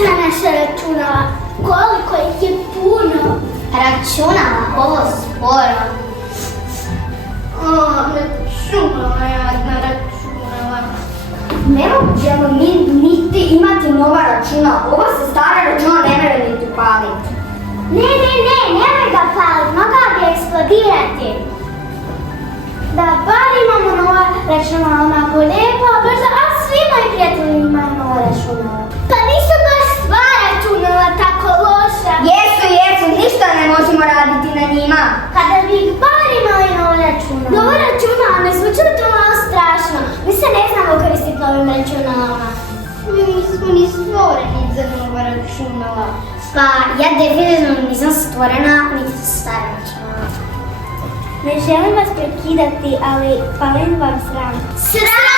Ta naša računala, koliko ih je puno. Računala, ovo sporo. Računala, jadna računala. Ne možemo mi niti imati nova računala. Ova se stara računala ne mere niti paliti. Nemoj ga paliti, mogla bi eksplodirati. Da bar imamo nova računala, onako lijepo, brzo, a svi moji prijatelji imaju nova računala. Pa nisu baš sva računala tako loša. Jesu, ništa ne možemo raditi na njima. Kada bi bar imali nova računala. Nova računala ne zvuči to malo strašno. Mi se ne znamo koristiti novim računalama. Mi nismo ni stvoreni za nova računala. Pa ja definitivno nisam stvorena niti za stara računala. Ne želim vas prekidati, ali palim vam sram. Sram!